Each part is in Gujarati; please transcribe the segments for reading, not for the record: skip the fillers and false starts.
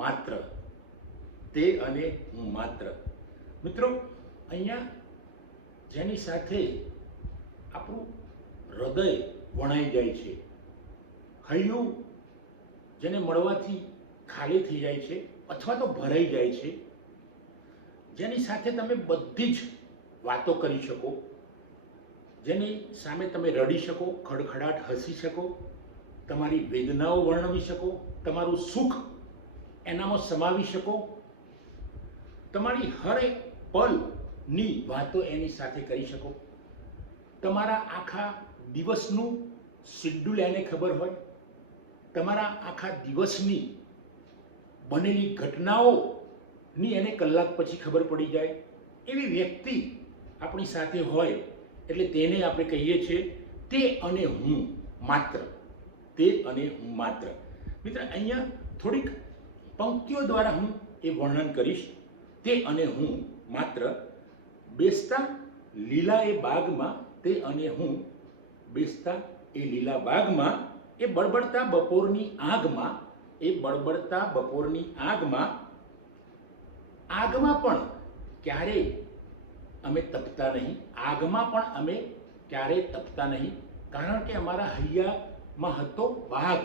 માત્ર, તે અને હું માત્ર. મિત્રો, અહીંયા જેની સાથે આપણું હૃદય વણાઈ જાય છે, હૈયું જેને મળવાથી ખાલી થઈ જાય છે અથવા તો ભરાઈ જાય છે, જેની સાથે તમે બધી જ વાતો કરી શકો, જેની સામે તમે રડી શકો, ખડખડાટ હસી શકો, તમારી વેદનાઓ વર્ણવી શકો, તમારું સુખ એનામાં સમાવી શકો, તમારી હરેક પલની વાતો એની સાથે કરી શકો, તમારા આખા દિવસનું શેડ્યુલ એને ખબર હોય, તમારા આખા દિવસની બનેલી ઘટનાઓની એને કલાક પછી ખબર પડી જાય. એવી વ્યક્તિ આપણી સાથે હોય એટલે તેને આપણે કહીએ છીએ તે અને હું માત્ર, તે અને હું માત્ર. મિત્ર, અહીંયા થોડીક પંક્તિઓ દ્વારા હું એ વર્ણન કરીશ. તે અને હું માત્ર. બેસતા લીલા એ બાગમાં, તે અને હું બેસતા એ લીલા બાગમાં, એ બળબડતા બપોરની આગમાં, એ બળબડતા બપોરની આગમાં, આગમાં પણ ક્યારેય અમે તપતા નહીં, આગમાં પણ અમે ક્યારેય તપતા નહીં, કારણ કે અમારા હૈયામાં હતો બાગ,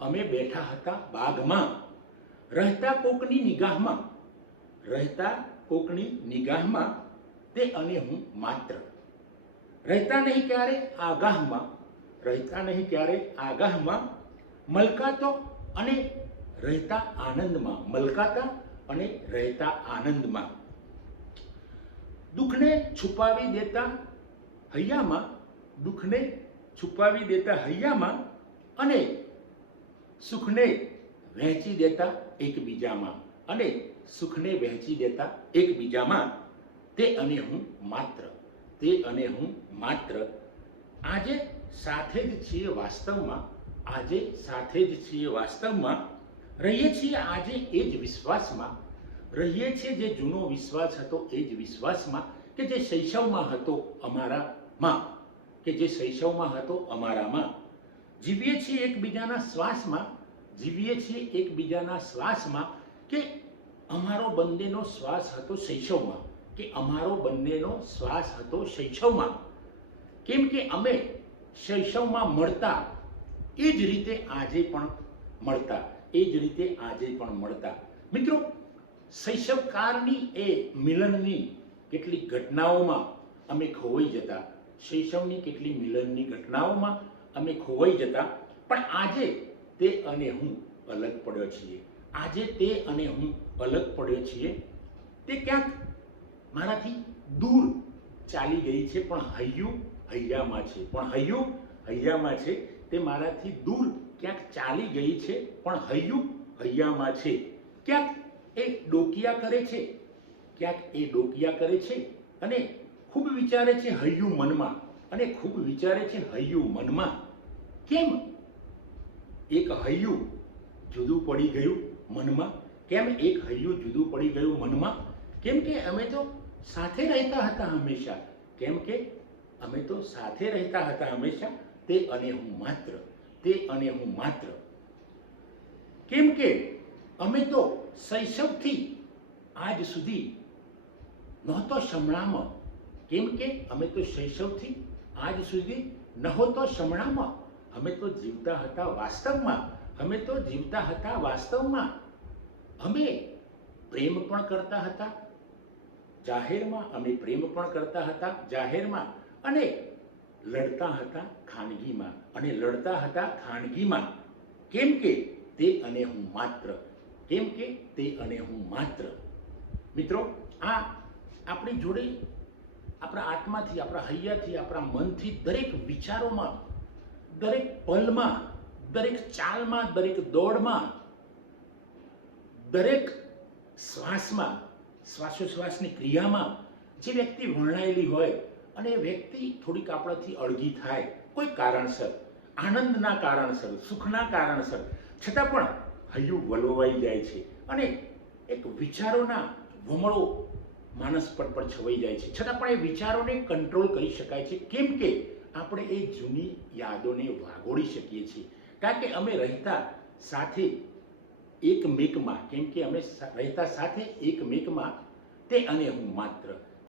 અમે બેઠા હતા બાગમાં, રહેતા કોકની નિગાહમાં, રહેતા કોકની નિગાહમાં, તે અને હું માત્ર. રહેતા નહીં ક્યારે આગાહમાં, રહેતા નહીં ક્યારે આગાહમાં, મલકાતો અને રહેતા આનંદમાં, મલકાતા અને રહેતા આનંદમાં, દુઃખને છુપાવી દેતા હૈયામાં, દુઃખને છુપાવી દેતા હૈયામાં, અને સુખને વહેંચી દેતા એકબીજામાં, અને સુખને વહેંચી દેતા એકબીજામાં, તે અને હું માત્ર, તે અને હું માત્ર. આજે સાથે જ છીએ વાસ્તવમાં, આજે સાથે જ છીએ વાસ્તવમાં, રહીએ છીએ આજે એ જ વિશ્વાસમાં, રહીએ છીએ જે જૂનો વિશ્વાસ હતો એ જ વિશ્વાસમાં, કે જે શૈશવમાં હતો અમારામાં, કે જે શૈશવમાં હતો અમારામાં. જીવીએ છીએ એકબીજાના શ્વાસમાં, જીવીએ છીએ એકબીજાના શ્વાસમાં, કે અમારો બંનેનો શ્વાસ હતો શૈશવમાં, કે અમારો બંનેનો શ્વાસ હતો શૈશવમાં. કેમ કે અમે શૈશવમાં મળતા એ જ રીતે આજે પણ મળતા, એ જ રીતે આજે પણ મળતા. મિત્રો, શૈશવકાળની એ મિલનની કેટલીક ઘટનાઓમાં અમે ખોવાઈ જતા, શૈશવની કેટલી મિલનની ઘટનાઓમાં અમે ખોવાઈ જતા, પણ આજે તે અને હું અલગ પડ્યો છીએ, આજે તે અને હું અલગ પડ્યો છીએ. તે ક્યાંક મારાથી દૂર ચાલી ગઈ છે, પણ હૈયું હૈયામાં છે, પણ હૈયું હૈયામાં છે. તે મારાથી દૂર ક્યાંક ચાલી ગઈ છે, પણ હૈયું હૈયામાં છે. ક્યાંક એ ડોકિયા કરે છે, ક્યાંક એ ડોકિયા કરે છે, અને ખૂબ વિચારે છે હૈયું મનમાં, અને ખૂબ વિચારે છે હૈયું મનમાં. કેમ એક હૈયું જુદું પડી ગયું મનમાં, કેમ એક હૈયું જુદું પડી ગયું મનમાં? કેમ કે અમે તો સાથે રહેતા હતા હંમેશા, કેમ કે અમે તો સાથે રહેતા હતા હંમેશા. તે અને હું માત્ર, તે અને હું માત્ર. કેમ કે અમે તો શૈશવથી આજ સુધી નહોતો સંભળામાં, કેમ કે અમે તો શૈશવથી આજ સુધી નહોતો સંભળામાં. અમે તો જીવતા હતા વાસ્તવમાં, અમે તો જીવતા હતા વાસ્તવમાં. અમે પ્રેમ પણ કરતા હતા જાહેરમાં, અમે પ્રેમ પણ કરતા હતા જાહેરમાં, અને લડતા હતા ખાનગીમાં, અને લડતા હતા ખાનગીમાં. કેમ કે તે અને હું માત્ર, કેમ કે તે અને હું માત્ર. મિત્રો, આ આપણી જોડે આપણા આત્માથી, આપણા હૈયાથી, આપણા મનથી, દરેક વિચારોમાં, દરેક પલમાં, દરેક ચાલમાં, દરેક દોડમાં, દરેક શ્વાસમાં, શ્વાસોશ્વાસની ક્રિયામાં જે વ્યક્તિ વર્ણાયેલી હોય, અને એ વ્યક્તિ થોડીક આપણાથી અળગી થાય કોઈ કારણસર, આનંદના કારણસર, સુખના કારણસર, છતાં પણ હૈયું વલોવાઈ જાય છે, અને એક વિચારોના વમળો માનસ પર છવાઈ જાય છે, છતાં પણ એ વિચારોને કંટ્રોલ કરી શકાય છે. કેમ કે આપણે એ જૂની યાદોને વાગોળી શકીએ છીએ, કારણ કે અમે રહેતા સાથે એકમેકમાં, કેમ કે અમે રહેતા સાથે એકમેકમાં, તે અને હું માત્ર